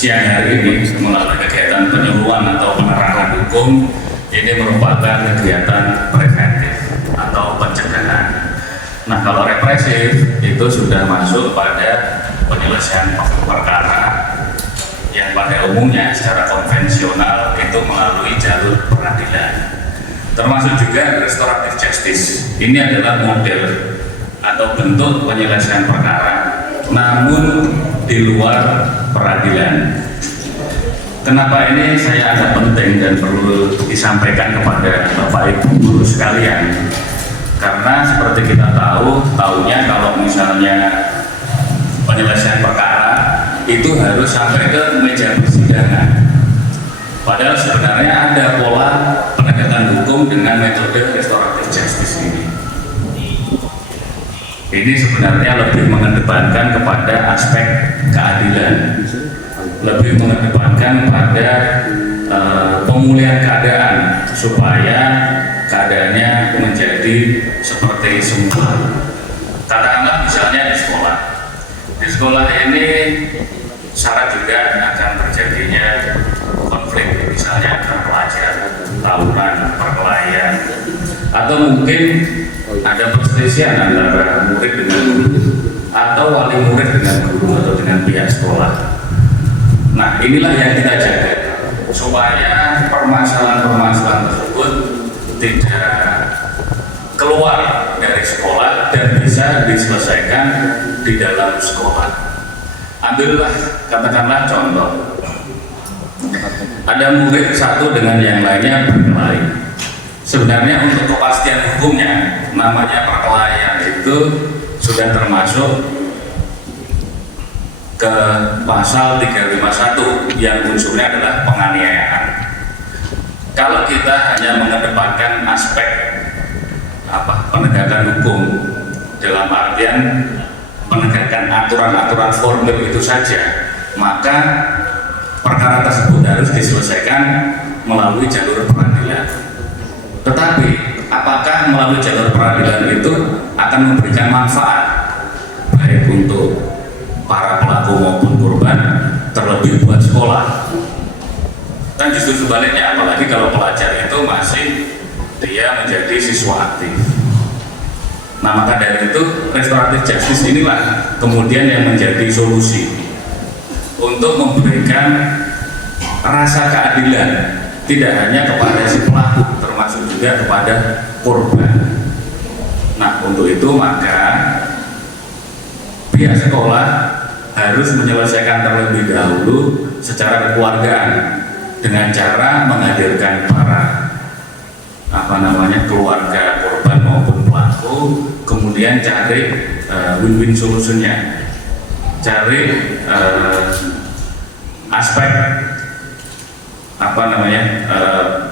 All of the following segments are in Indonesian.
siang hari ini melalui kegiatan penyuluhan atau penerapan hukum ini merupakan kegiatan preventif atau pencegahan. Nah, kalau represif itu sudah masuk pada penyelesaian perkara yang pada umumnya secara konvensional itu melalui jalur peradilan. Termasuk juga restoratif justice. Ini adalah model atau bentuk penyelesaian perkara namun di luar peradilan. Kenapa ini saya agak penting dan perlu disampaikan kepada Bapak Ibu guru sekalian? Karena seperti kita tahunya kalau misalnya penyelesaian perkara itu harus sampai ke meja persidangan. Padahal sebenarnya ada pola penegakan hukum dengan metode restoratif justice ini. Ini sebenarnya lebih mengedepankan kepada aspek keadilan, lebih mengedepankan pada pemulihan keadaan supaya keadaannya menjadi seperti semula. Katakanlah misalnya di sekolah. Di sekolah ini syarat juga akan terjadinya konflik, misalnya antara pelajar, tawuran, perkelahian, atau mungkin ada perselisihan antara murid dengan guru atau wali murid dengan guru atau dengan pihak sekolah. Nah, inilah yang kita jaga supaya permasalahan-permasalahan tersebut tidak keluar dari sekolah dan bisa diselesaikan di dalam sekolah. Ambillah katakanlah contoh, ada murid satu dengan yang lainnya berkelahi. Sebenarnya untuk kepastian hukumnya, namanya perkelahian itu sudah termasuk ke pasal 351 yang unsurnya adalah penganiayaan. Kalau kita hanya mengedepankan aspek penegakan hukum dalam artian menegakkan aturan-aturan formil itu saja, maka perkara tersebut harus diselesaikan melalui jalur peradilan. Tetapi apakah melalui jalur peradilan itu akan memberikan manfaat baik untuk para pelaku maupun korban, terlebih buat sekolah? Dan justru sebaliknya, apalagi kalau pelajar itu masih dia menjadi siswa aktif. Nah, maka dari itu restoratif justice inilah kemudian yang menjadi solusi untuk memberikan rasa keadilan tidak hanya kepada si pelaku, termasuk juga kepada korban. Nah, untuk itu maka pihak sekolah harus menyelesaikan terlebih dahulu secara kekeluargaan dengan cara menghadirkan para keluarga korban maupun pelaku, kemudian cari win-win solusinya, cari aspek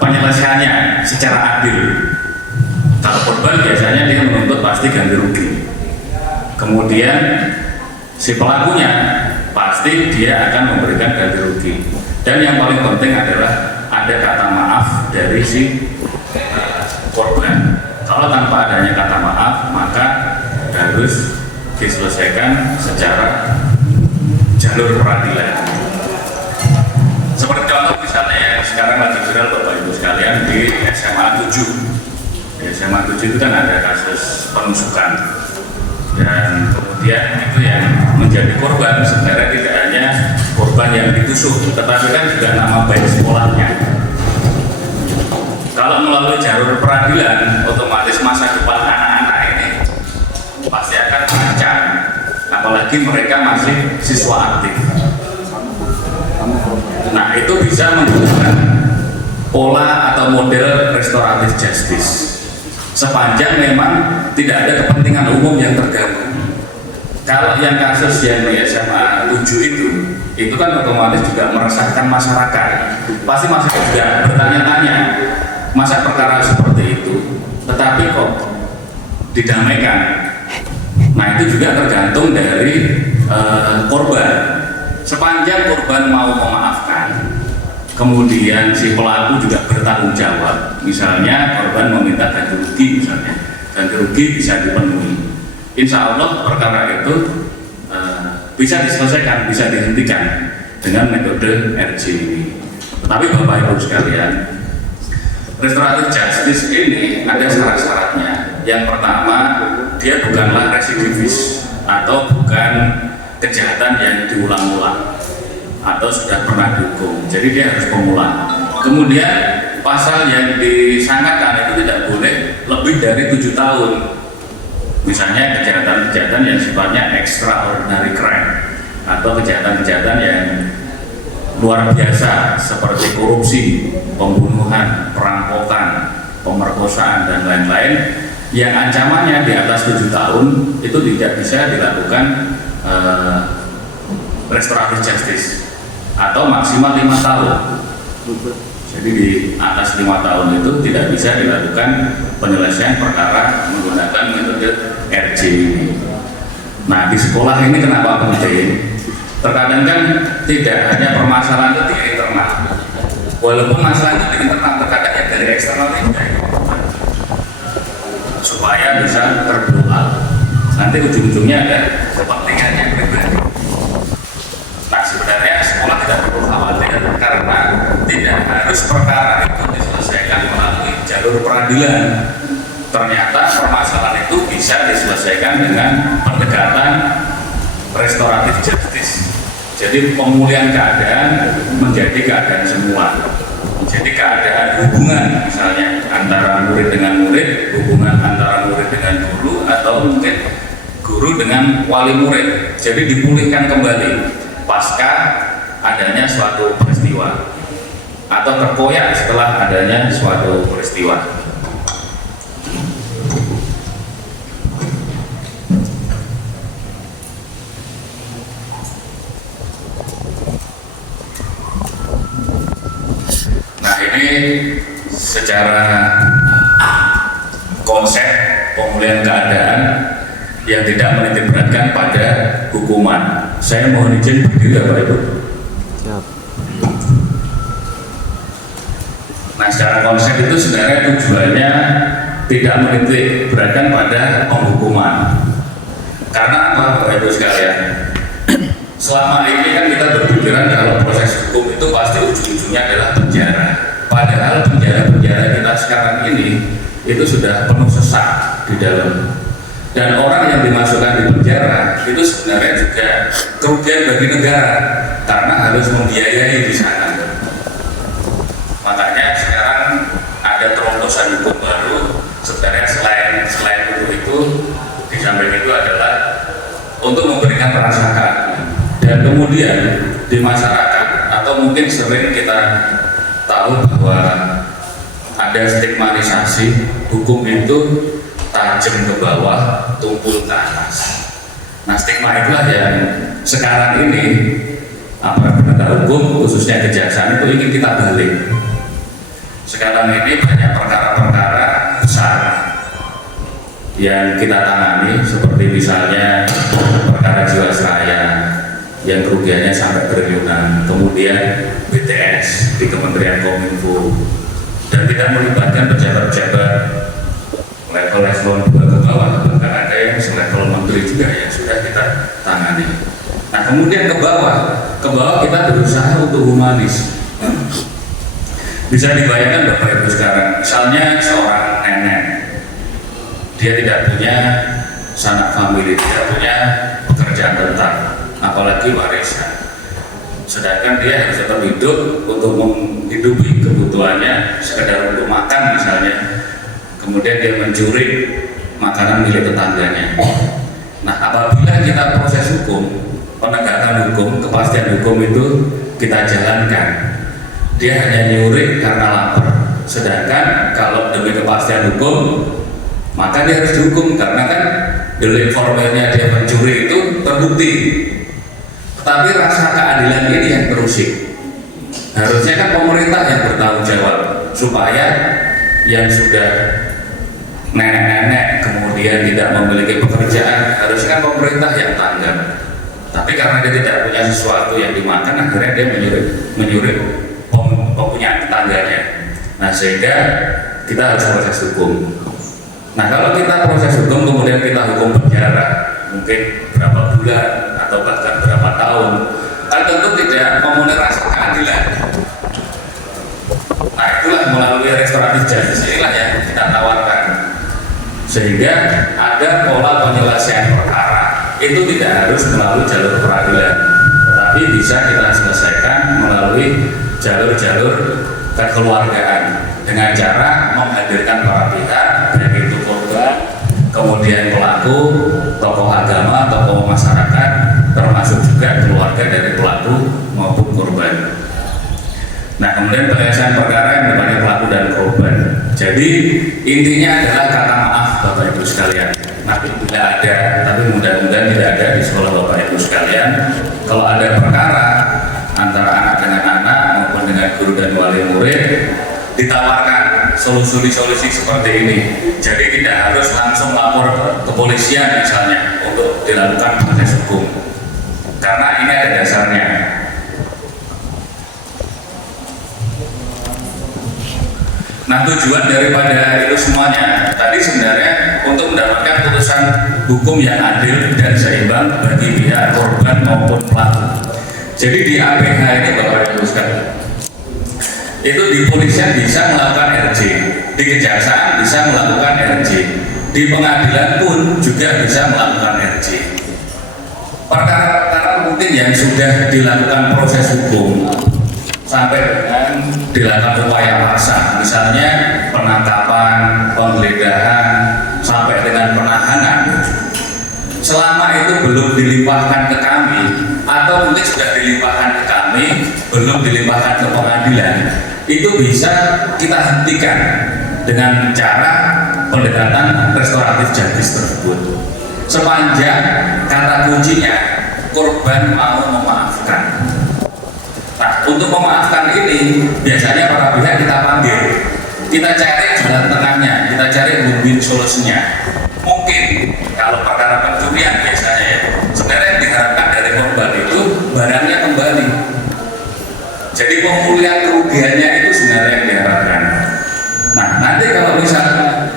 penyelesaiannya secara adil. Kalau korban biasanya dia menuntut pasti ganti rugi, kemudian si pelakunya pasti dia akan memberikan ganti rugi, dan yang paling penting adalah ada kata maaf dari si korban. Kalau tanpa adanya kata maaf, maka harus diselesaikan secara jalur peradilan. Seperti contoh misalnya yang sekarang lagi viral Bapak Ibu sekalian di SMA 7. Di SMA 7 itu kan ada kasus penusukan, dan kemudian itu yang menjadi korban sebenarnya tidak hanya korban yang ditusuk, tetapi kan juga nama baik sekolahnya. Kalau melalui jalur peradilan, otomatis masa depan anak-anak ini pasti akan terancam, apalagi mereka masih siswa aktif. Nah, itu bisa menggunakan pola atau model restoratif justice sepanjang memang tidak ada kepentingan umum yang terganggu. Kalau yang kasus yang di SMA 7 itu kan otomatis juga meresahkan masyarakat. Pasti masyarakat juga bertanya-tanya, masa perkara seperti itu tetapi kok didamaikan. Nah, itu juga tergantung dari korban. Sepanjang korban mau memaafkan, kemudian si pelaku juga bertanggung jawab, misalnya korban meminta ganti rugi, misalnya ganti rugi bisa dipenuhi, insya Allah perkara itu bisa diselesaikan, bisa dihentikan dengan metode RJ ini. Tetapi Bapak Ibu sekalian, restoratif justice ini ada syarat-syaratnya. Yang pertama, dia bukanlah residivis atau bukan kejahatan yang diulang-ulang atau sudah pernah dihukum. Jadi dia harus pemula. Kemudian pasal yang disangkakan itu tidak boleh lebih dari 7 tahun. Misalnya kejahatan-kejahatan yang sifatnya extraordinary crime atau kejahatan-kejahatan yang luar biasa seperti korupsi, pembunuhan, perampokan, pemerkosaan dan lain-lain yang ancamannya di atas 7 tahun itu tidak bisa dilakukan restoratif justice atau maksimal 5 tahun. Jadi di atas 5 tahun itu tidak bisa dilakukan penyelesaian perkara menggunakan metode RJ ini. Nah, di sekolah ini kenapa penting? Terkadang kan tidak hanya permasalahan itu di internal, walaupun masalah itu di internal, terkadang yang dari eksternal juga supaya bisa terbuka. Nanti ujung-ujungnya ada kepentingannya pribadi. Nah, sebenarnya sekolah tidak perlu khawatir karena tidak harus perkara itu diselesaikan melalui jalur peradilan. Ternyata permasalahan itu bisa diselesaikan dengan pendekatan restoratif justice. Jadi pemulihan keadaan menjadi keadaan semua. Jadi keadaan hubungan misalnya antara murid dengan murid, hubungan antara murid dengan guru, atau mungkin guru dengan wali murid. Jadi dipulihkan kembali pasca adanya suatu peristiwa atau terkoyak setelah adanya suatu peristiwa. Secara konsep pemulihan keadaan yang tidak menitik beratkan pada hukuman. Saya mohon izin berdiri ya Pak Ibu. Nah, secara konsep itu sebenarnya tujuannya tidak menitik beratkan pada penghukuman. Karena apa Bapak Ibu sekalian? Selama ini kan kita berpikiran kalau proses hukum itu pasti ujung-ujungnya adalah penjara. Padahal penjara-penjara kita sekarang ini itu sudah penuh sesak di dalam. Dan orang yang dimasukkan di penjara itu sebenarnya juga kerugian bagi negara karena harus membiayai di sana. Makanya sekarang ada terobosan hukum baru. Sebenarnya selain untuk itu, di samping itu adalah untuk memberikan rasa keadilan. Dan kemudian di masyarakat atau mungkin sering kita tahu bahwa ada stigmatisasi hukum itu tajam ke bawah, tumpul ke atas. Nah, stigma itulah yang sekarang ini aparat penegak hukum khususnya kejaksaan itu ingin kita balik. Sekarang ini banyak perkara-perkara besar yang kita tangani seperti misalnya perkara Jiwasraya yang kerugiannya sampai triliunan, kemudian BTS di Kementerian Kominfo, dan tidak melibatkan pejabat-pejabat level eselon 2 ke bawah, bahkan ada yang selevel menteri juga yang sudah kita tangani. Nah, kemudian ke bawah kita berusaha untuk humanis. Bisa dibayangkan Bapak Ibu sekarang, misalnya seorang nenek, dia tidak punya sanak famili, tidak punya pekerjaan tetap, apalagi warisan. Sedangkan dia harus tetap hidup untuk menghidupi kebutuhannya, sekedar untuk makan misalnya. Kemudian dia mencuri makanan milik tetangganya. Nah, apabila kita proses hukum, penegakan hukum, kepastian hukum itu kita jalankan, dia hanya nyuri karena lapar. Sedangkan kalau demi kepastian hukum, maka dia harus dihukum karena kan delik formalnya dia mencuri itu terbukti. Tapi rasa keadilan ini yang terusik. Harusnya kan pemerintah yang bertanggung jawab supaya yang sudah nenek-nenek kemudian tidak memiliki pekerjaan, harusnya kan pemerintah yang tanggap. Tapi karena dia tidak punya sesuatu yang dimakan, akhirnya dia menyurit mempunyai tetangganya. Nah, sehingga kita harus proses hukum. Nah, kalau kita proses hukum kemudian kita hukum penjara mungkin berapa bulan atau bahkan berapa tahun, kan tentu tidak ya memenuhi rasa keadilan. Nah itulah melalui restoratif justice inilah yang kita tawarkan, sehingga ada pola penyelesaian perkara itu tidak harus melalui jalur peradilan, tetapi bisa kita selesaikan melalui jalur-jalur kekeluargaan dengan cara menghadirkan para pihak, baik itu korban, kemudian pelaku, tokoh agama, tokoh masyarakat, termasuk juga keluarga dari pelaku maupun korban. Nah kemudian penyelesaian perkara yang melibatkan pelaku dan korban. Jadi intinya adalah kata maaf Bapak Ibu sekalian. Tapi bila ada, tapi mudah-mudahan tidak ada di sekolah Bapak Ibu sekalian. Kalau ada perkara antara anak dengan anak maupun dengan guru dan wali murid, ditawarkan solusi-solusi seperti ini. Jadi tidak harus langsung lapor ke kepolisian misalnya untuk dilakukan proses hukum, karena ini ada dasarnya. Nah tujuan daripada itu semuanya tadi sebenarnya untuk mendapatkan putusan hukum yang adil dan seimbang bagi pihak korban maupun pelaku. Jadi di APH ini Bapak Ibu sekalian, itu di polisian bisa melakukan RJ, di kejaksaan bisa melakukan RJ, di pengadilan pun juga bisa melakukan RJ. Perkara-perkara mungkin yang sudah dilakukan proses hukum sampai dengan dilakukan upaya paksa, misalnya penangkapan, penggeledahan, sampai dengan penahanan, selama itu belum dilimpahkan ke kami atau mungkin sudah dilimpahkan ke kami, belum dilimpahkan ke pengadilan, itu bisa kita hentikan dengan cara pendekatan restoratif justice tersebut, sepanjang kata kuncinya korban mau memaafkan. Nah, untuk memaafkan ini biasanya para pihak kita panggil, kita cari jalan tengahnya, kita cari win-win solusinya. Mungkin kalau perkara pencurian biasanya ya, sebenarnya yang diharapkan dari korban itu barangnya kembali. Jadi pemulihan kerugiannya itu sebenarnya yang diharapkan. Nah, nanti kalau misalnya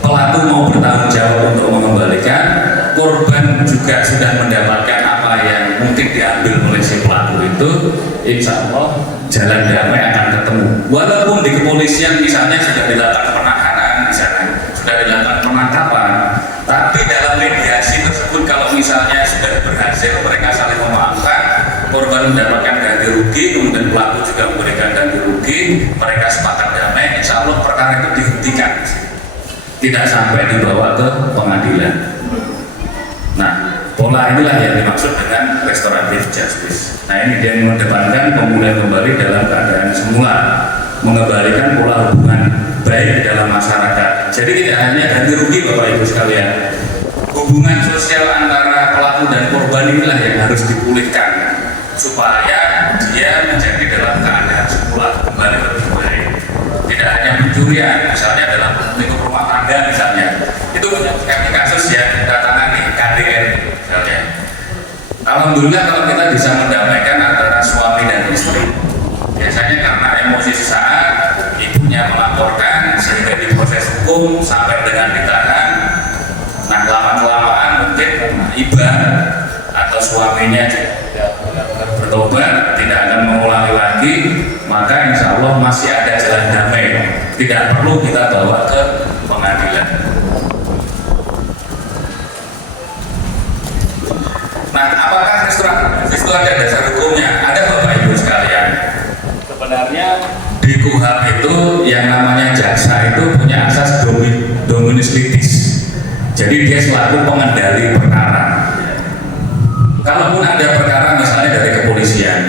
pelaku mau bertanggung jawab untuk mengembalikan, korban juga sudah mendapatkan apa yang mungkin diambil oleh si pelaku itu, insya Allah jalan damai akan ketemu. Walaupun di kepolisian misalnya sudah dilakukan penahanan, misalnya sudah dilakukan penangkapan, tapi dalam mediasi tersebut kalau misalnya sudah berhasil mereka saling memaafkan, korban mendapatkan ganti rugi, kemudian pelaku juga memberikan ganti rugi, mereka sepakat damai, insya Allah perkara itu dihentikan, tidak sampai dibawa ke pengadilan. Nah, pola inilah yang dimaksud dengan restoratif justice. Nah ini dia mengedepankan pemulihan kembali dalam keadaan semula, mengembalikan pola hubungan baik dalam masyarakat. Jadi tidak hanya ganti rugi Bapak Ibu sekalian, hubungan sosial antara pelaku dan korban inilah yang harus dipulihkan supaya dia menjadi dalam keadaan semula, kembali lebih baik. Tidak hanya pencurian, misalnya dalam lingkup rumah tangga misalnya, itu kami kasus yang kita tangani KDR misalnya. Alhamdulillah kalau kita bisa mendamaikan antara suami dan istri, biasanya karena emosi sesaat ibunya melaporkan sehingga diproses hukum sampai dengan ditahan. Nah lama-kelamaan mungkin ibu atau suaminya bertobat, tidak akan mengulangi lagi, maka insya Allah masih ada jalan damai, tidak perlu kita bawa ke pengadilan. Nah, apakah restoratif itu ada dasar hukumnya? Ada Bapak Ibu sekalian. Sebenarnya di KUHP itu yang namanya jaksa itu punya asas dominus litis. Jadi dia selaku pengendali perkara. Kalaupun ada perkara misalnya dari kepolisian,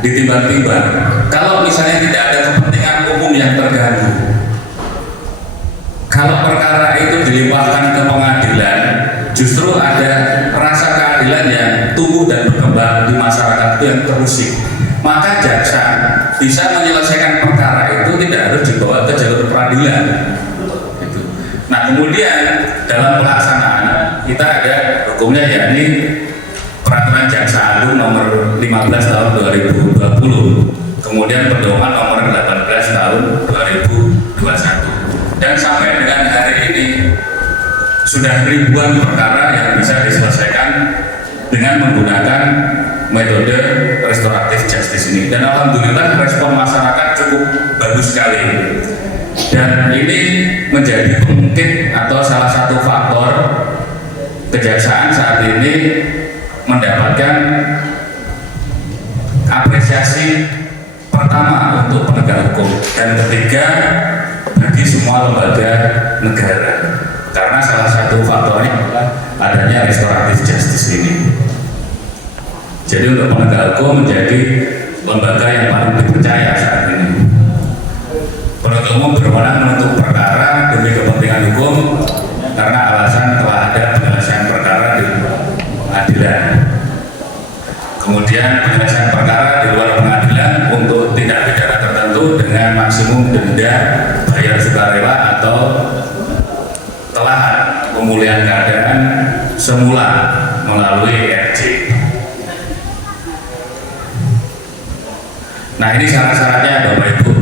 ditimbang-timbang, kalau misalnya tidak ada kepentingan umum yang terganggu, kalau perkara itu dilimpahkan ke pengadilan, justru ada rasa keadilan yang tumbuh dan berkembang di masyarakat itu yang terusik, maka jaksa bisa menyelesaikan perkara itu tidak harus dibawa ke jalur peradilan gitu. Nah kemudian dalam pelaksanaan kita ada hukumnya, yakni Peraturan Jaksa Agung nomor 15 tahun 2020, kemudian pedoman nomor 18 tahun 2021, dan sampai dengan hari ini sudah ribuan perkara yang bisa diselesaikan dengan menggunakan metode restoratif justice ini, dan alhamdulillah respon masyarakat cukup bagus sekali, dan ini menjadi pengungkit atau salah satu faktor kejaksaan saat ini mendapatkan apresiasi pertama untuk penegak hukum dan ketiga bagi semua lembaga negara, karena salah satu faktornya adalah adanya restoratif justice ini. Jadi untuk penegak hukum menjadi lembaga yang paling dipercaya saat ini. Penuntut umum berwenang menuntut perkara demi kepentingan hukum karena alasan telah ada penyelesaian perkara di pengadilan. Kemudian penyelesaian perkara di luar pengadilan untuk tindak pidana tertentu dengan maksimum denda bayar sukarela atau telah pemulihan keadaan semula melalui RJ. Nah, ini syarat-syaratnya Bapak Ibu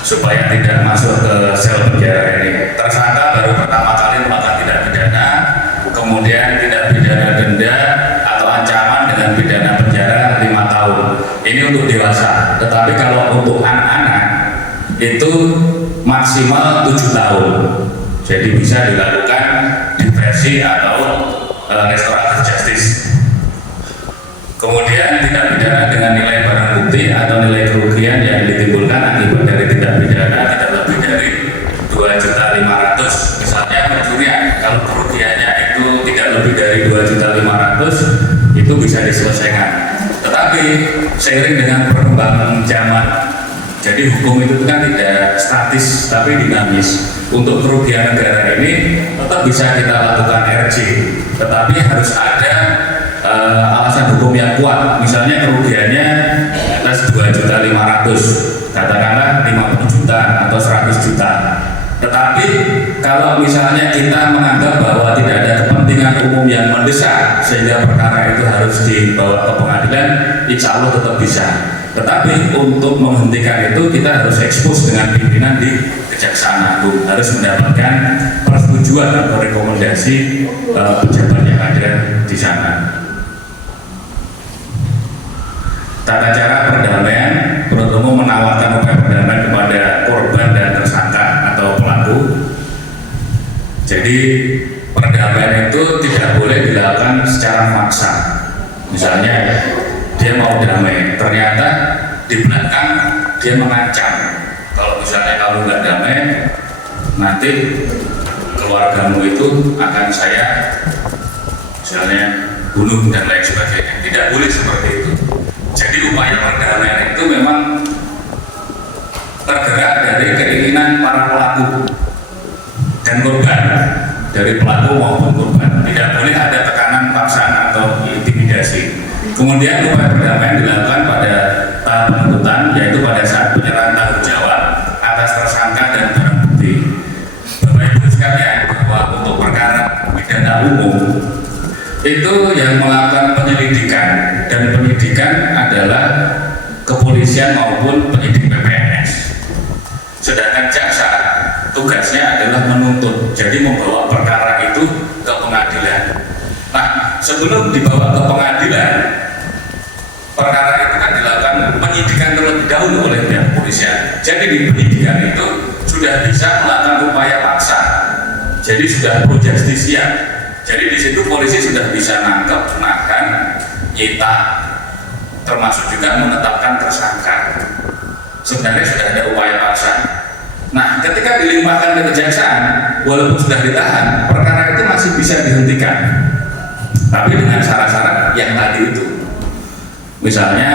supaya tidak masuk ke sel penjara ini. Tersangka baru pertama kali melakukan tindak pidana, kemudian tindak pidana denda atau ancaman dengan pidana penjara 5 tahun. Ini untuk dewasa, tetapi kalau untuk anak-anak itu maksimal 7 tahun. Jadi bisa dilakukan diversi atau restoratif justice. Kemudian tindak pidana dengan nilai barang bukti atau nilai kerugian yang ditimbulkan akibat dari tindak pidana tidak lebih dari 2.500.000. Misalnya pencurian, kalau kerugiannya itu tidak lebih dari 2.500.000 itu bisa diselesaikan. Tetapi seiring dengan perkembangan zaman, jadi hukum itu kan tidak statis tapi dinamis. Untuk kerugian negara ini tetap bisa kita lakukan RJ, tetapi harus ada alasan hukum yang kuat. Misalnya kerugiannya atas 2.500.000, katakanlah 50 juta atau 100 juta. Tetapi kalau misalnya kita menganggap bahwa tidak ada kepentingan umum yang mendesak sehingga perkara itu harus dibawa ke pengadilan, insya Allah tetap bisa. Tetapi untuk menghentikan itu kita harus ekspos dengan pimpinan di Kejaksaan Agung, harus mendapatkan persetujuan atau rekomendasi pejabat yang ada di sana. Tata cara perdamaian, penuntut umum menawarkan upaya perdamaian kepada korban dan tersangka atau pelaku. Jadi perdamaian itu tidak boleh dilakukan secara maksa. Misalnya dia mau damai, ternyata di belakang dia mengancam, kalau misalnya kalau nggak damai nanti keluargamu itu akan saya misalnya bunuh dan lain sebagainya. Tidak boleh seperti itu. Jadi upaya perdamaian itu memang tergerak dari keinginan para pelaku dan korban, dari pelaku maupun korban. Tidak boleh ada tekanan, paksaan atau intimidasi. Kemudian upaya perdamaian dilakukan pada tahap penuntutan, yaitu pada saat penyerahan tanggung jawab atas tersangka dan barang bukti. Bapak Ibu sekalian, bahwa untuk perkara pidana umum itu yang melakukan penyelidikan, dan penyidikan adalah kepolisian maupun penyidik PPNS. Sedangkan jaksa tugasnya adalah menuntut, jadi membawa perkara itu ke pengadilan. Nah, sebelum dibawa ke pengadilan, perkara itu kan dilakukan penyidikan terlebih dahulu oleh pihak kepolisian. Jadi di penyidikan itu sudah bisa melakukan upaya paksa, jadi sudah pro justisia. Jadi di situ polisi sudah bisa nangkep, menahan, nyita, termasuk juga menetapkan tersangka. Sebenarnya sudah ada upaya paksa. Nah, ketika dilimpahkan ke kejaksaan, walaupun sudah ditahan, perkara itu masih bisa dihentikan, tapi dengan syarat-syarat yang tadi itu. Misalnya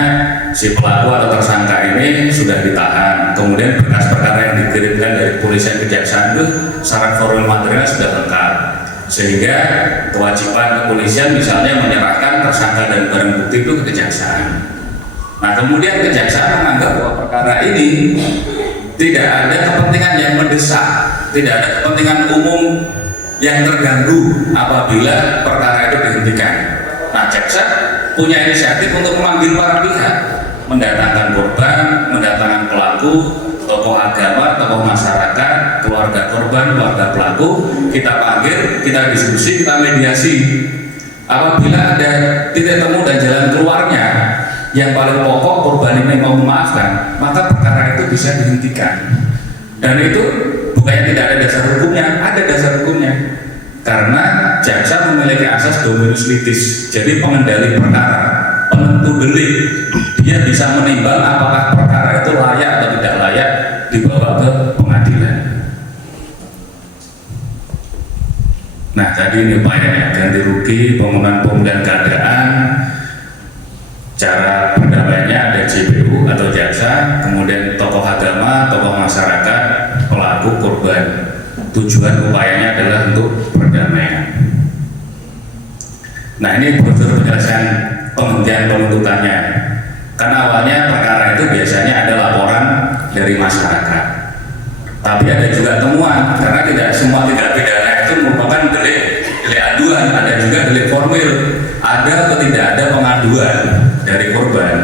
si pelaku atau tersangka ini sudah ditahan, kemudian berkas perkara yang dikirimkan dari kepolisian kejaksaan itu syarat formal material sudah lengkap, sehingga kewajiban kepolisian misalnya menyerahkan tersangka dan barang bukti itu ke kejaksaan. Nah, kemudian kejaksaan menganggap bahwa perkara ini tidak ada kepentingan yang mendesak, tidak ada kepentingan umum yang terganggu apabila perkara itu dihentikan. Nah, jaksa punya inisiatif untuk memanggil para pihak, mendatangkan korban, mendatangkan pelaku, tokoh agama, tokoh masyarakat, keluarga korban, keluarga pelaku, kita panggil, kita diskusi, kita mediasi. Apabila ada titik temu dan jalan keluarnya yang paling pokok korban ini mau memaafkan, maka perkara itu bisa dihentikan. Dan itu bukannya tidak ada dasar hukumnya, ada dasar hukumnya. Karena jaksa memiliki asas dominus litis, jadi pengendali perkara, penentu delik, dia bisa menimbang apakah perkara itu layak atau tidak layak dibawa ke pengadilan. Nah, tadi ini upayanya ganti rugi, pemulihan keadaan, cara pendamaiannya ada JPU atau jaksa, kemudian tokoh agama, tokoh masyarakat, pelaku, korban. Tujuan upayanya adalah untuk perdamaian. Nah, ini prosedur penyelesaian penghentian penuntutannya. Karena awalnya perkara itu biasanya ada laporan dari masyarakat, tapi ada juga temuan, karena tidak semua tindak pidana itu merupakan delik aduan, ada juga delik formil. Ada atau tidak ada pengaduan dari korban,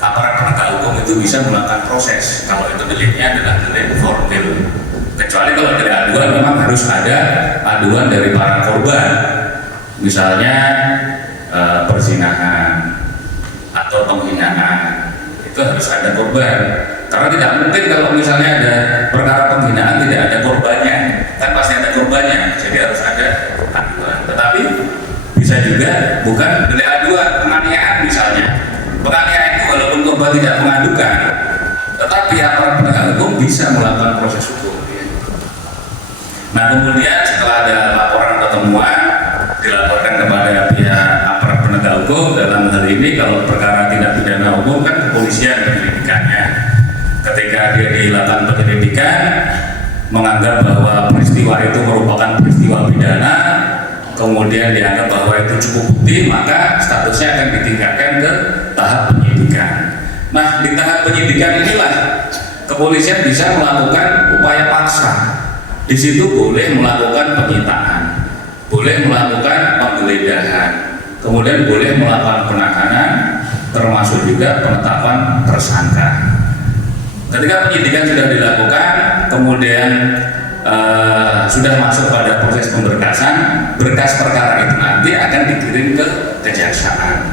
aparat penegak hukum itu bisa melakukan proses kalau itu deliknya adalah delik formil. Kecuali kalau tidak aduan, memang harus ada aduan dari para korban, misalnya perzinahan atau penghinaan, itu harus ada korban. Karena tidak mungkin kalau misalnya ada perkara penghinaan tidak ada korbannya, kan pasti ada korbannya, jadi harus ada aduan. Tetapi bisa juga bukan delik aduan, penganiayaan misalnya. Penganiayaan itu walaupun korban tidak mengadukan, tetapi aparat penegak hukum bisa melakukan proses hukum. Nah, kemudian setelah ada laporan atau temuan, dilaporkan kepada pihak aparat penegak hukum. Dalam hal ini kalau perkara tindak pidana umum kan kepolisian penyelidikannya. Ketika dia dilakukan penyelidikan, menganggap bahwa peristiwa itu merupakan peristiwa pidana, kemudian dianggap bahwa itu cukup bukti, maka statusnya akan ditingkatkan ke tahap penyidikan. Nah, di tahap penyidikan inilah kepolisian bisa melakukan upaya paksa. Di situ boleh melakukan penyitaan, boleh melakukan penggeledahan, kemudian boleh melakukan penahanan, termasuk juga penetapan tersangka. Ketika penyidikan sudah dilakukan, kemudian sudah masuk pada proses pemberkasan, berkas perkara itu nanti akan dikirim ke kejaksaan.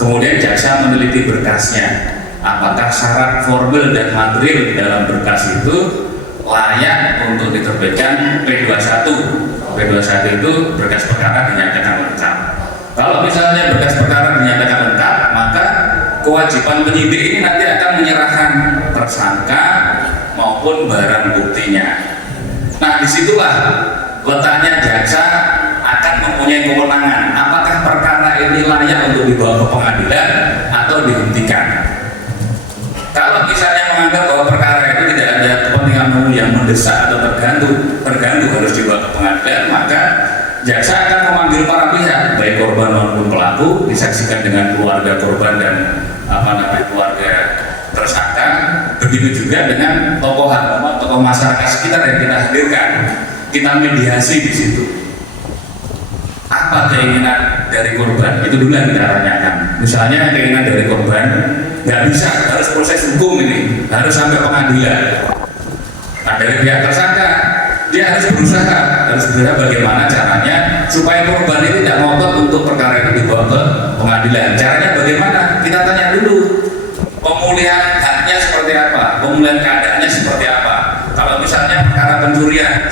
Kemudian jaksa meneliti berkasnya, apakah syarat formil dan material di dalam berkas itu layak untuk diterbitkan P21. P21 itu berkas perkara dinyatakan lengkap. Kalau misalnya berkas perkara dinyatakan lengkap, maka kewajiban penyidik ini nanti akan menyerahkan tersangka maupun barang buktinya. Nah, disitulah letaknya jaksa akan mempunyai kewenangan apakah perkara ini layak untuk dibawa ke pengadilan atau dihentikan. Kalau misalnya menganggap bahwa perkara itu tidak ada kepentingan umum yang mendesak atau terganggu harus dibawa ke pengadilan, maka jaksa akan memanggil para pihak, baik korban maupun pelaku, disaksikan dengan keluarga korban dan keluarga tersangka. Begitu juga dengan tokoh agama, tokoh masyarakat sekitar yang kita hadirkan, kita mediasi di situ. Apa keinginan dari korban? Itu dulu yang kita tanyakan. Misalnya keinginan dari korban nggak bisa, harus proses hukum ini, harus sampai pengadilan. Nah, dari pihak tersangka, dia harus berusaha bagaimana caranya supaya korban ini tidak ngotot untuk perkara itu dibawa ke pengadilan. Caranya bagaimana? Kita tanya dulu, pemulihan haknya seperti apa, pemulihan keadaannya seperti apa. Kalau misalnya perkara pencurian,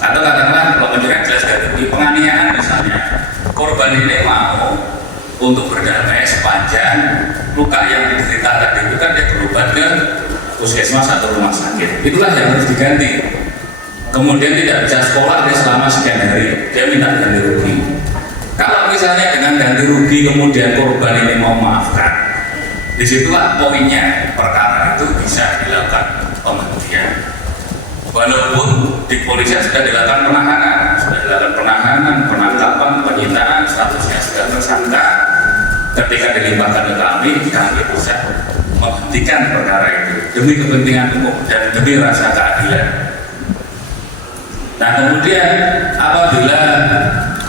atau katakanlah kalau pencurian jelas ganti, penganiayaan misalnya, korban ini mau untuk berdamai sepanjang luka yang diderita tadi itu kan dia berobat ke puskesmas atau rumah sakit, itulah yang harus diganti. Kemudian tidak bisa sekolah dia selama sekian hari, dia minta ganti rugi. Kalau misalnya dengan ganti rugi kemudian korban ini mau maafkan, disitulah poinnya, perkara itu bisa dilakukan penghentian. Walaupun di polisian sudah dilakukan penahanan, penangkapan, penyitaan, statusnya sudah tersangka, ketika dilimpahkan ke kami bisa menghentikan perkara itu demi kepentingan umum dan demi rasa keadilan. Nah, kemudian apabila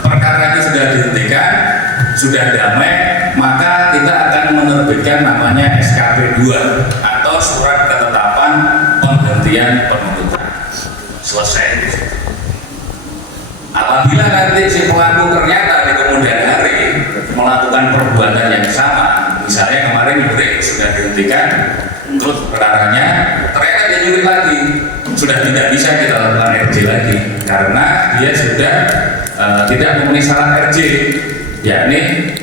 perkara itu sudah dihentikan, sudah damai, maka kita akan menerbitkan namanya SKP 2 atau surat ketetapan penghentian penuntutan. Selesai. Apabila nanti si pelaku ternyata di kemudian melakukan perbuatan yang sama, misalnya kemarin nyuri sudah dihentikan, terus perkaranya ternyata dia nyuri lagi, sudah tidak bisa kita lakukan RJ lagi karena dia sudah tidak memenuhi syarat RJ, yakni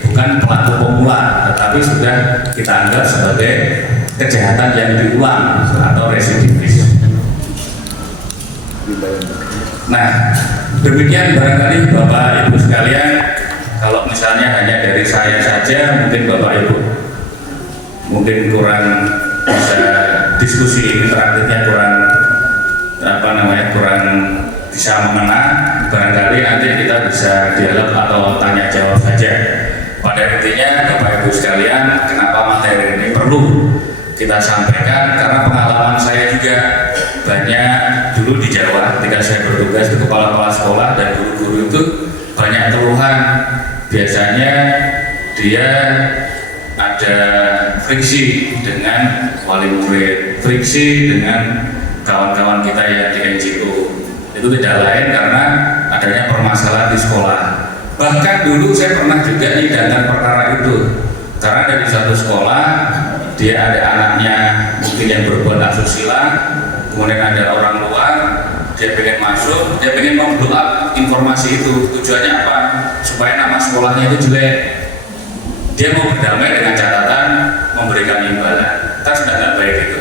bukan pelaku pemula, tetapi sudah kita anggap sebagai kejahatan yang diulang atau residivis. Nah, demikian barangkali Bapak Ibu sekalian, kalau misalnya hanya dari saya saja, mungkin Bapak Ibu mungkin kurang bisa diskusi interaktifnya, kurang kurang bisa mengena. Barangkali nanti kita bisa dialog atau tanya jawab saja. Pada intinya Bapak Ibu sekalian, kenapa materi ini perlu kita sampaikan, karena pengalaman saya juga banyak dulu di Jawa ketika saya bertugas di kepala sekolah dan guru-guru itu banyak keluhan. Biasanya dia ada friksi dengan wali murid, friksi dengan kawan-kawan kita yang di NGO. Itu tidak lain karena adanya permasalahan di sekolah. Bahkan dulu saya pernah juga nyidangkan perkara itu, karena dari satu sekolah dia ada anaknya mungkin yang berbuat asusila, kemudian ada orang luar, dia pengen masuk, dia pengen memblow up informasi itu. Tujuannya apa? Supaya nama sekolahnya itu jelek. Dia mau berdamai dengan catatan memberikan imbalan. Kan sudah nggak baik itu.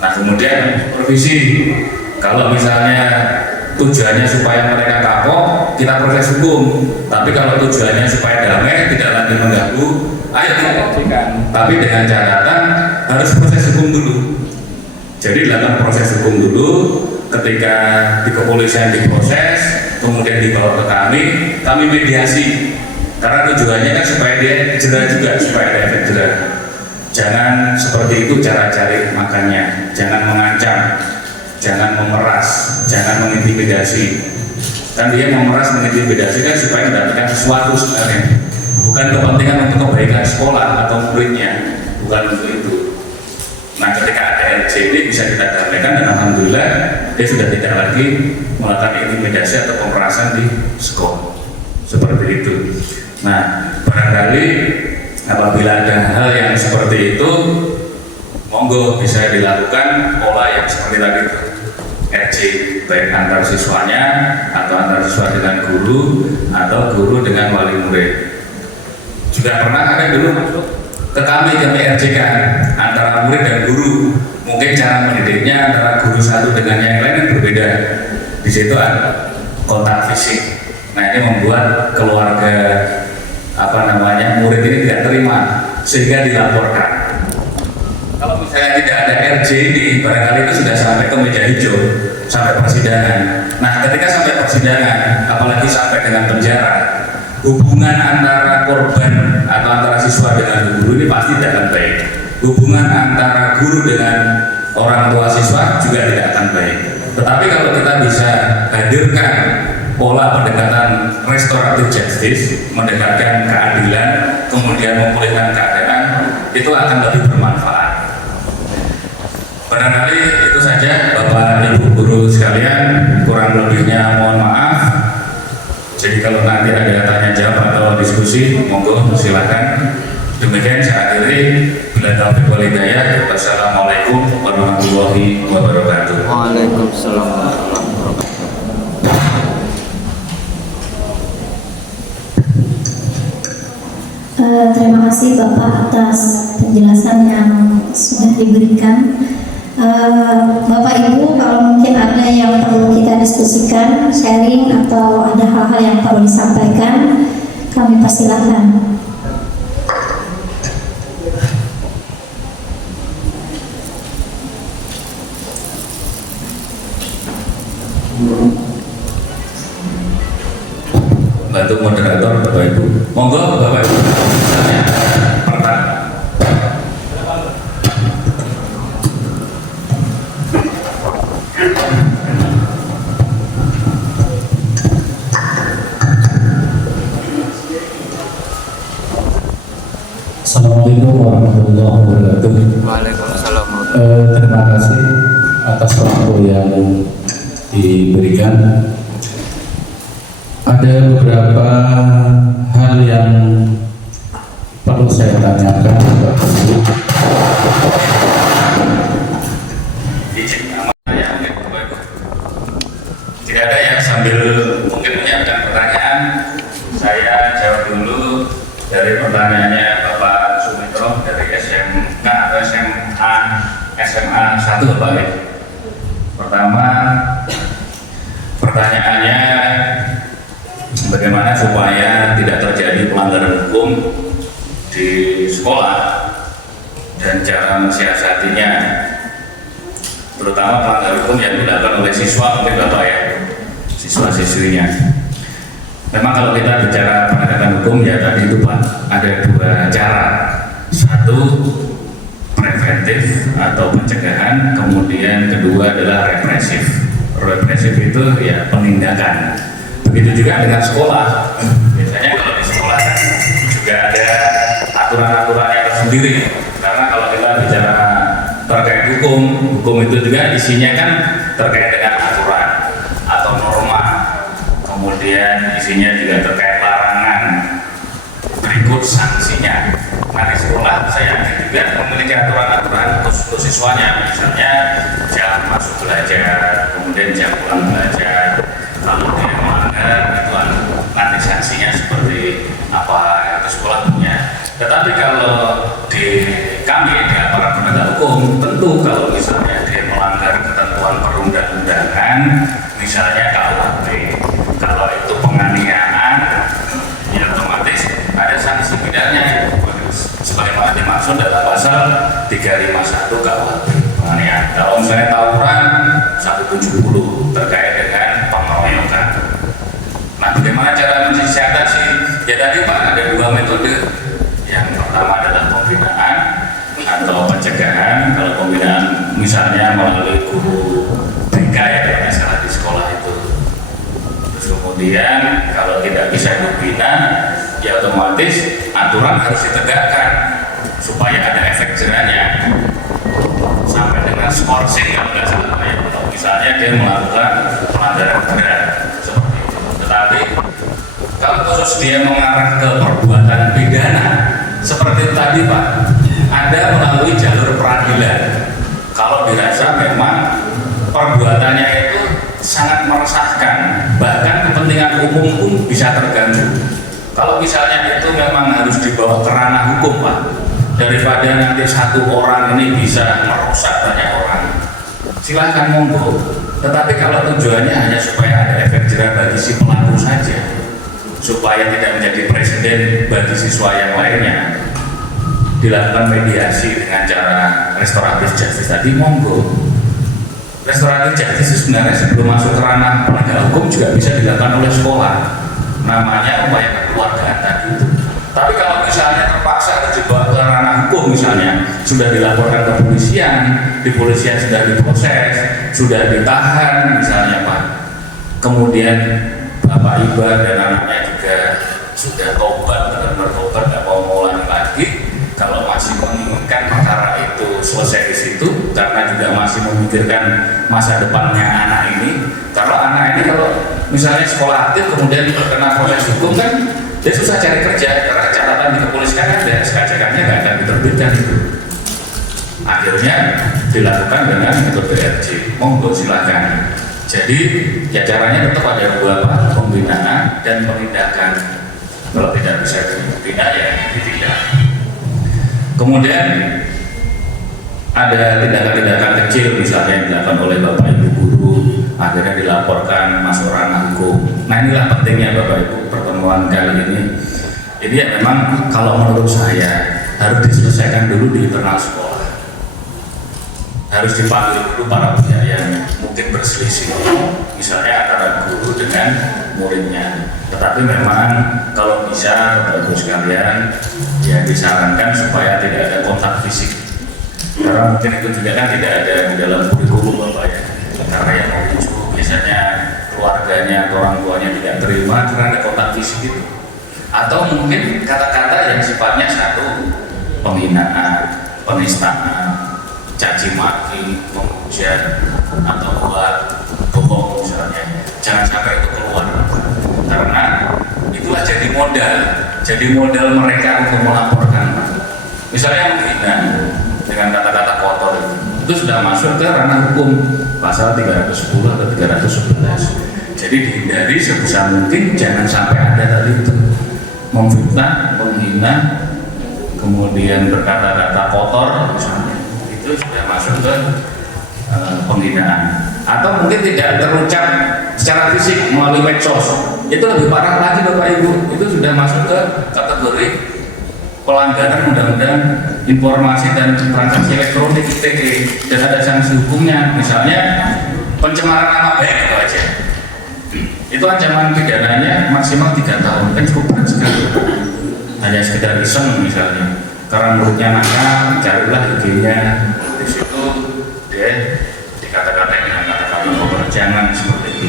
Nah kemudian revisi, kalau misalnya tujuannya supaya mereka kapok, kita proses hukum. Tapi kalau tujuannya supaya damai, tidak lagi mengganggu, ayo kita buktikan. Tapi dengan catatan harus proses hukum dulu. Jadi dilakukan proses hukum dulu. Ketika di kepolisian diproses, kemudian dibawa ke kami mediasi. Karena tujuannya kan supaya dia jerah juga, supaya ada efek jerah. Jangan seperti itu cara cari makannya. Jangan mengancam, jangan memeras, jangan mengintimidasi. Kan dia memeras, mengintimidasi kan supaya mendapatkan sesuatu sebenarnya. Bukan kepentingan untuk kebaikan sekolah atau muridnya, bukan untuk itu. Nah ketika ada RJ ini bisa kita damaikan, dan alhamdulillah dia sudah tidak lagi melakukan intimidasi atau pemerasan di sekolah seperti itu. Nah barangkali apabila ada hal yang seperti itu, monggo bisa dilakukan pola yang seperti tadi itu, RJ baik antar siswanya atau antar siswa dengan guru atau guru dengan wali murid. Juga pernah ada dulu masuk ke kami RJ kan antara murid dan guru, mungkin cara mendidiknya antara guru satu dengan yang lain berbeda. Di situ ada kontak fisik. Nah ini membuat keluarga murid ini tidak terima sehingga dilaporkan. Kalau misalnya tidak ada RJ ini, barangkali itu sudah sampai ke meja hijau, sampai persidangan. Nah ketika sampai persidangan, apalagi sampai dengan penjara, hubungan antara korban atau antara siswa dengan guru ini pasti tidak akan baik. Hubungan antara guru dengan orang tua siswa juga tidak akan baik. Tetapi kalau kita bisa hadirkan pola pendekatan restoratif justice, mendekatkan keadilan, kemudian memulihkan keadaan, itu akan lebih bermanfaat. Barangkali itu saja Bapak Ibu guru sekalian, kurang lebihnya mohon maaf. Jadi kalau nanti ada tanya jawab atau diskusi, monggo silakan. Demikian saya akhiri. Bila taufiq wal hidayah. Wassalamualaikum warahmatullahi wabarakatuh. Waalaikumsalam warahmatullahi wabarakatuh. Terima kasih Bapak atas penjelasan yang sudah diberikan. Bapak Ibu, kalau mungkin ada yang perlu kita diskusikan, sharing atau ada hal-hal yang perlu disampaikan, kami persilakan. Bantu moderator Bapak Ibu. Monggo Bapak Ibu. Assalamualaikum warahmatullahi wabarakatuh. Waalaikumsalam. Terima kasih atas waktu yang diberikan. Ada beberapa hal yang perlu saya tanyakan Bapak Ibu. Izin ya, mungkin Bapak Ibu. Tidak ada yang sambil mungkin menyiapkan pertanyaan, saya jawab dulu dari pertanyaannya Bapak Sumitro dari SMA atau SMA 1 Bapak ya. Pertama, pertanyaannya bagaimana supaya tidak terjadi pelanggaran hukum di sekolah dan cara mensiasatinya, terutama pelanggaran hukum yang dilakukan oleh siswa mungkin Bapak ya, siswa-siswinya. Memang kalau kita bicara penegakan hukum ya tadi itu Pak, ada dua cara. Satu, preventif atau pencegahan, kemudian kedua adalah represif. Represif itu ya penindakan. Begitu juga dengan sekolah. Biasanya kalau di sekolah kan juga ada aturan-aturannya tersendiri. Karena kalau kita bicara terkait hukum, hukum itu juga isinya kan terkait dengan aturan atau norma. Kemudian isinya juga terkait larangan, berikut sanksinya. Nah di sekolah saya yakin juga memiliki aturan-aturan untuk siswanya, misalnya jam masuk belajar, kemudian jam pulang belajar, kalau dia melanggar itu nanti sanksinya seperti apa itu sekolah punya. Tetapi kalau di kami di aparat penegak hukum, tentu kalau misalnya dia melanggar ketentuan perundang-undangan, misalnya KUHP, kalau itu penganiayaan, ya otomatis ada sanksi pidananya sebagaimana dimaksud dalam pasal 351 KUHP penganiayaan. Kalau misalnya tawuran 170 terkait dengan pengeroyokan. Nah, bagaimana cara mensiasati? Ya tadi Pak ada dua metode. Yang pertama adalah pembinaan atau pencegahan. Kalau pembinaan misalnya melalui guru BK ya kalau salah di sekolah itu. Terus kemudian kalau tidak bisa dibina, ya otomatis aturan harus ditegakkan supaya ada efek jerahnya sampai dengan skorsing kalau nggak salah ya. Kalau misalnya dia melakukan pelanggaran berat seperti itu. Tetapi kalau khusus dia mengarah ke perbuatan pidana seperti tadi Pak, ada melalui jalur peradilan. Kalau dirasa memang perbuatannya itu sangat meresahkan, bahkan kepentingan umum pun bisa terganggu. Kalau misalnya itu memang harus dibawa ke ranah hukum Pak, daripada nanti satu orang ini bisa merusak banyak orang, silahkan monggo. Tetapi kalau tujuannya hanya supaya ada efek jerah bagi si pelaku saja, supaya tidak menjadi presiden bagi siswa yang lainnya, dilakukan mediasi dengan cara restoratif justice tadi, monggo. Restoratif justice sebenarnya sebelum masuk ke ranah penegak hukum juga bisa dilakukan oleh sekolah, namanya upaya kekeluargaan tadi itu. Tapi kalau misalnya terpaksa harus dibawa ke ranah hukum, misalnya sudah dilaporkan ke kepolisian, di kepolisian sudah diproses, sudah ditahan misalnya Pak, kemudian Bapak Ibu dan anaknya juga sudah tobat, benar-benar tobat, nggak mau mengulangi lagi. Kalau masih menginginkan perkara itu selesai di situ, karena juga masih memikirkan masa depannya anak ini. Kalau anak ini kalau misalnya sekolah aktif kemudian terkena proses hukum kan dia susah cari kerja, karena catatan di kepolisian kan dan SKCK-nya nggak akan diterbitkan itu. Akhirnya dilakukan dengan metode RJ. Monggo silakan. Jadi ya caranya tetap ada dua Pak, pembinaan dan penindakan. Kalau tidak bisa dibina ya ditindak. Kemudian ada tindakan-tindakan kecil misalnya yang dilakukan oleh Bapak Ibu guru, akhirnya dilaporkan masuk ranah hukum. Nah inilah pentingnya Bapak Ibu pertemuan kali ini. Jadi ya memang kalau menurut saya harus diselesaikan dulu di internal sekolah. Harus dipanggil dulu para pihak yang mungkin berselisih, misalnya antara guru dengan muridnya. Tetapi memang kalau bisa Bapak Ibu sekalian ya disarankan supaya tidak ada kontak fisik, karena mungkin itu juga kan tidak ada di dalam kurikulum Bapak ya. Karena yang memicu biasanya keluarganya atau orang tuanya tidak terima karena ada kontak fisik itu, atau mungkin kata-kata yang sifatnya satu penghinaan, penistaan, caci maki, menghujat, atau buat bohong misalnya. Jangan sampai itu keluar, karena jadi modal mereka untuk melaporkan. Misalnya menghina dengan kata-kata kotor itu sudah masuk ke ranah hukum pasal 310 atau 311. Jadi dihindari sebisa mungkin, jangan sampai ada tadi itu memfitnah, menghina, kemudian berkata-kata kotor misalnya, itu sudah masuk ke penghinaan. Atau mungkin tidak terucap secara fisik melalui medsos, itu lebih parah lagi Bapak Ibu, itu sudah masuk ke kategori pelanggaran undang-undang informasi dan transaksi elektronik ITE, dan ada sanksi hukumnya, misalnya pencemaran nama baik itu aja. Itu ancaman pidananya maksimal 3 tahun, kan cukup berat sekali. Hanya sekedar iseng misalnya, karena mulutnya nakal, carilah IG-nya, di situ dia dikata-katain dengan kata-kata kotor, jangan seperti itu.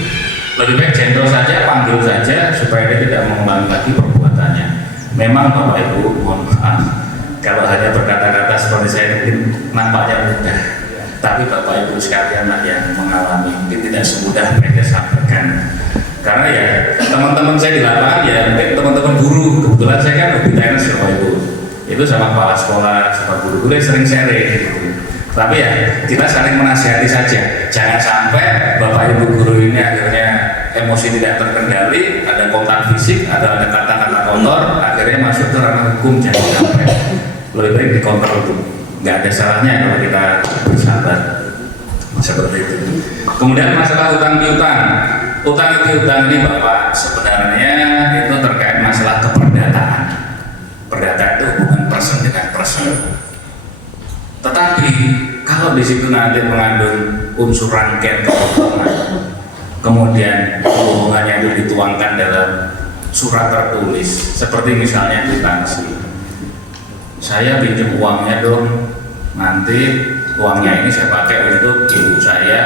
Lebih baik gentle saja, panggil saja supaya dia tidak mengulangi lagi perbuatannya. Memang Bapak Ibu, mohon maaf kalau hanya berkata-kata seperti saya mungkin nampaknya mudah, tapi Bapak Ibu sekalianlah yang mengalami, mungkin tidak semudah mereka sampaikan. Karena ya teman-teman saya di lapangan, ya mungkin teman-teman guru, kebetulan saya kan lebih tenis Bapak Ibu, itu sama kepala sekolah, sama guru-guru yang sering sharing gitu. Tapi ya kita saling menasihati saja, jangan sampai Bapak Ibu guru ini akhirnya emosi tidak terkendali, ada kontak fisik, ada kata-kata kotor, akhirnya masuk ke ranah hukum. Jangan sampai, lebih baik dikontrol itu. Nggak ada salahnya kalau kita bersahabat seperti itu. Kemudian masalah utang piutang. Utang piutang ini Bapak sebenarnya itu terkait masalah keperdataan. Perdata itu hubungan person dengan person. Tetapi kalau di situ nanti mengandung unsur rangkaian kebohongan, kemudian kebohongannya itu dituangkan dalam surat tertulis, seperti misalnya kwitansi. Saya pinjam uangnya dong, nanti uangnya ini saya pakai untuk ibu saya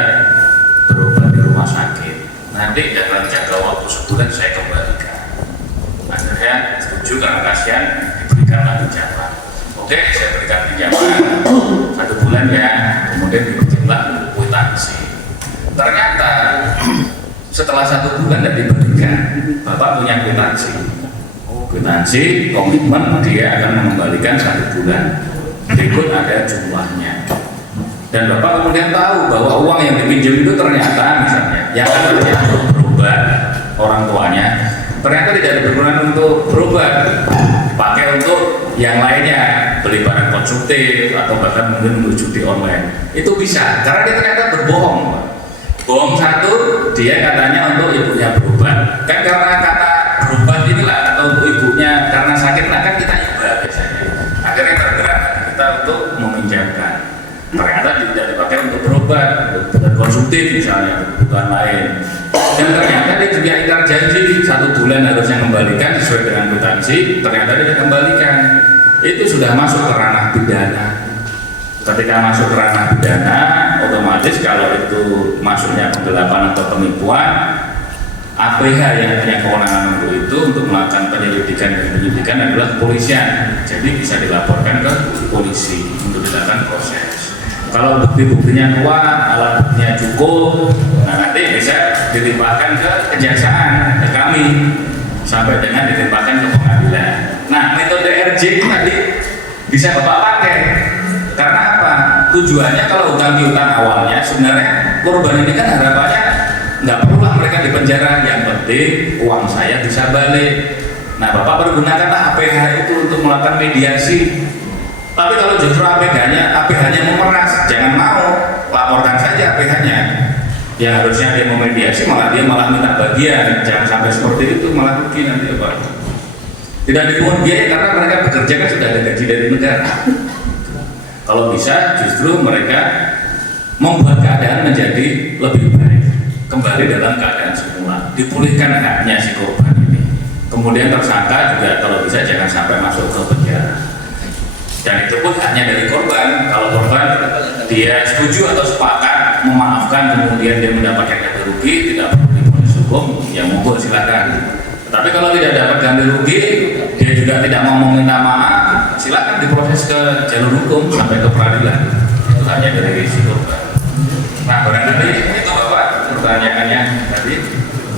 berobat di rumah sakit. Nanti dalam jangka waktu sebulan saya kembalikan. Akhirnya setuju karena kasihan, diberikanlah pinjaman. Oke, saya berikan pinjaman 1 bulan ya, kemudian diberikanlah kwitansi. Ternyata setelah 1 bulan tidak diberikan, Bapak punya kwitansi komitmen dia akan mengembalikan 1 bulan, berikut ada jumlahnya. Dan Bapak kemudian tahu bahwa uang yang dipinjam itu ternyata misalnya yang akhirnya untuk berobat orang tuanya, ternyata tidak berguna untuk berobat, pakai untuk yang lainnya, beli barang konsumtif atau bahkan mungkin menuju di online. Itu bisa, karena dia ternyata berbohong. Bohong satu, dia katanya untuk ibunya berobat. Kan karena kata berobat inilah atau untuk ibunya karena sakit, nah kan kita ibadah biasanya. Akhirnya tergerak kita untuk meminjamkan. Ternyata tidak dipakai untuk berobat, untuk konsumtif misalnya, kebutuhan lain. Dan ternyata dia juga ingkar janji 1 bulan harusnya kembalikan sesuai dengan kwitansi, ternyata dia kembalikan. Itu sudah masuk ke ranah pidana. Ketika masuk ke ranah pidana, otomatis kalau itu masuknya penggelapan atau penipuan, APH yang punya kewenangan untuk itu untuk melakukan penyelidikan dan penyidikan adalah kepolisian. Jadi bisa dilaporkan ke polisi untuk dilakukan proses. Kalau bukti-buktinya kuat, alat buktinya cukup, nah nanti bisa dilimpahkan ke kejaksaan, ke kami, sampai dengan dilimpahkan ke pengadilan. Nah, metode RJ ini tadi bisa Bapak pakai. Karena apa? Tujuannya kalau hutang piutang awalnya sebenarnya korban ini kan harapannya nggak perlulah mereka di penjara, yang penting uang saya bisa balik. Nah, Bapak pergunakanlah APH itu untuk melakukan mediasi. Tapi kalau justru APH-nya memeras, jangan mau, laporkan saja APH-nya. Yang harusnya dia memediasi malah minta bagian, jangan sampai seperti itu, malah rugi nanti Pak. Tidak dipungut biaya karena mereka bekerja kan sudah ada gaji dari negara. Kalau bisa justru mereka membuat keadaan menjadi lebih baik, kembali dalam keadaan semula, dipulihkan haknya si korban ini. Kemudian tersangka juga kalau bisa jangan sampai masuk ke penjara. Dan itu pun hanya dari korban. Kalau korban dia setuju atau sepakat memaafkan, kemudian dia mendapatkan ganti rugi, tidak perlu diproses hukum, ya monggo silakan. Tapi kalau tidak dapat ganti rugi, dia juga tidak mau meminta maaf, silakan diproses ke jalur hukum sampai ke peradilan. Itu hanya dari si korban. Nah, barangkali itu Bapak pertanyaannya tadi.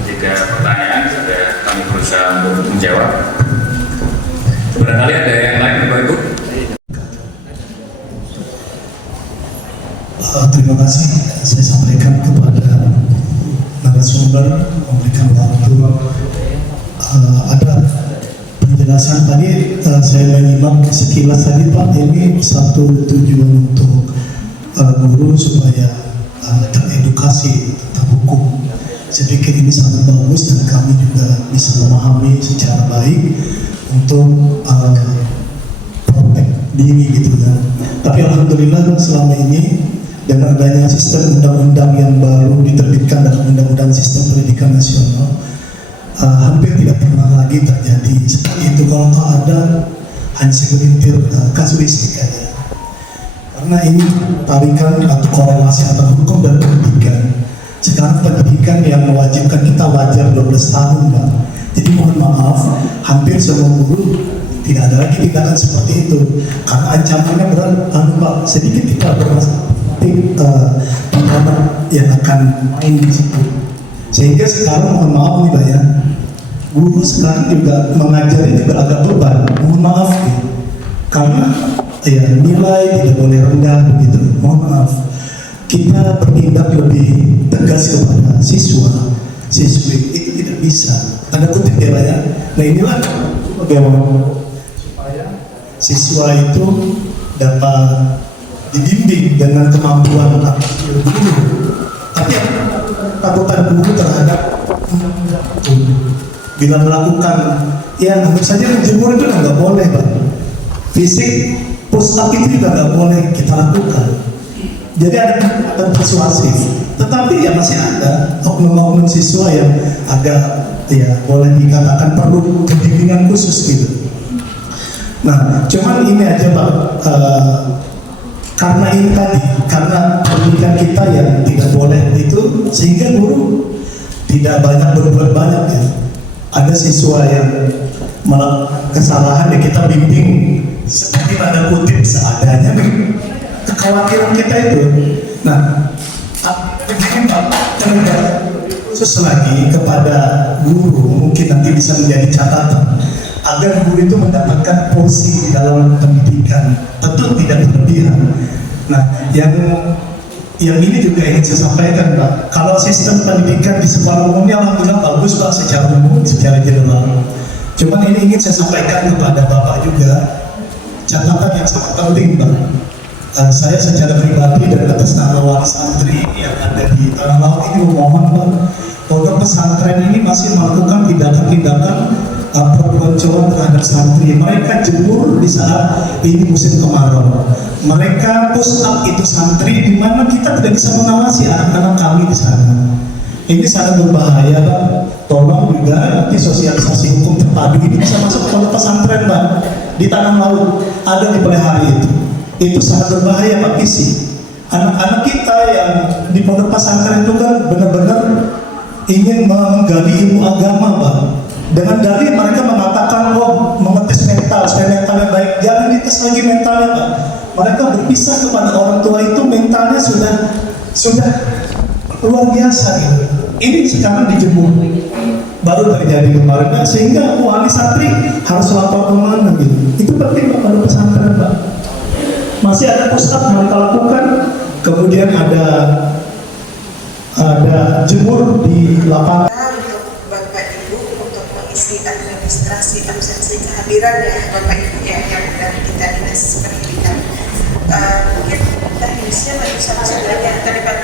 3 pertanyaan sudah kami berusaha untuk menjawab. Barangkali ada yang lain Bapak Ibu? Terima kasih saya sampaikan kepada narasumber memberikan waktu. Ada penjelasan tadi saya menyimak sekilas tadi Pak, ini satu tujuan untuk guru supaya teredukasi tentang hukum. Saya pikir ini sangat bagus dan kami juga bisa memahami secara baik untuk protek diri gitu kan. Tapi alhamdulillah selama ini dengan adanya sistem undang-undang yang baru diterbitkan dalam Undang-Undang Sistem Pendidikan Nasional, hampir tidak pernah lagi terjadi seperti itu. Kalau ada hanya segelintir kasuistik aja. Karena ini tarikan atau korelasi antara hukum dan pendidikan. Sekarang pendidikan yang mewajibkan kita wajar 12 tahun, Pak. Jadi mohon maaf, hampir semua guru tidak ada lagi tindakan seperti itu. Karena ancamannya berat, Pak, sedikit kita pidana yang akan main di situ. Sehingga sekarang mohon maaf nih Pak ya, guru sekarang juga mengajari juga agak beban, mohon maaf ya. Karena ya nilai tidak boleh rendah begitu, mohon maaf. Kita bertindak lebih tegas kepada siswa, siswi itu tidak bisa. Ada kutip ya Pak ya. Nah inilah bagaimana supaya siswa itu dapat dibimbing dengan kemampuan guru. Tapi takutan guru terhadap bila melakukan ya hampir saja menjemur itu nggak boleh Pak. Fisik push up itu juga nggak boleh kita lakukan. Jadi ada persuasif, tetapi ya masih ada oknum-oknum siswa yang agak ya boleh dikatakan perlu pembimbingan khusus gitu. Nah, cuman ini aja Pak, karena ini tadi, karena pendidikan kita yang tidak boleh itu, sehingga guru tidak banyak berbuat banyak ya. Ada siswa yang melakukan kesalahan ya kita bimbing seperti tanda kutip seadanya nih. Kekhawatiran kita itu. Nah, begini Pak, khusus lagi kepada guru mungkin nanti bisa menjadi catatan agar guru itu mendapatkan porsi di dalam pendidikan, tentu tidak berlebihan. Nah, yang ini juga ingin saya sampaikan Pak, kalau sistem pendidikan di sekolah umumnya alhamdulillah bagus Pak secara umum, secara general. Cuman ini ingin saya sampaikan kepada Bapak juga catatan yang sangat penting Pak. Saya secara pribadi dan atas nama wali santri yang ada di Tanah Laut ini memohon Pak, pondok pesantren ini masih melakukan tindakan-tindakan perpeloncoan terhadap santri. Mereka jemur di saat ini musim kemarau. Mereka push up itu santri di mana kita tidak bisa mengawasi anak-anak kami di sana. Ini sangat berbahaya Pak. Tolong juga nanti sosialisasi hukum terpadu ini bisa masuk ke pondok pesantren Pak. Di Tanah Laut ada di Pelihari itu. Itu sangat berbahaya Pak Kisi. Anak-anak kita yang di pondok pesantren itu kan benar-benar ingin menggali ilmu agama Pak. Dengan dalih mereka mengatakan mengetes mental, supaya mentalnya baik. Jangan dites lagi mentalnya Pak. Mereka berpisah kepada orang tua itu mentalnya sudah luar biasa gitu. Ini sekarang dijemur. Baru terjadi kemarin, sehingga wali santri harus lapor kemana gitu. Itu penting Pak pada pesantren Pak. Masih ada push up mereka lakukan, kemudian ada jemur di lapangan. Untuk Bapak Ibu untuk mengisi administrasi absensi kehadiran ya Bapak Ibu ya yang dari kita dinas pendidikan. Mungkin teknisnya maju satu-satu aja tadi Pak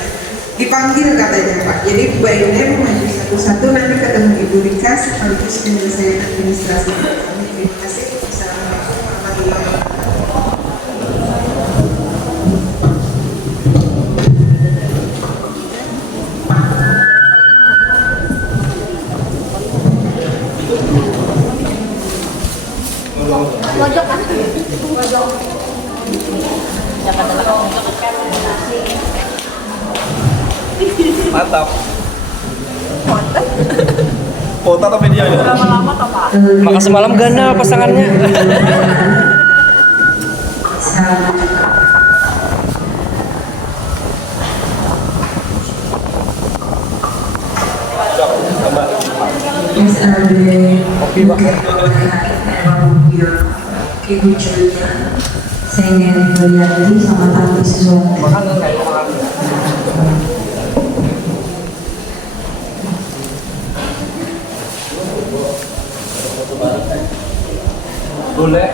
dipanggil katanya Pak. Jadi Bu Aine maju satu-satu nanti ketemu Ibu Rika sekaligus menyelesaikan administrasi. Terima kasih. Assalamualaikum warahmatullahi wabarakatuh. Mantap. Foto atau video ini? Lama-lama toh Pak. Maka semalam ganda pasangannya. SRD Kopi Pak. Ibu Julia, saya Mary Yulianti sama Tante Suzuki. Boleh.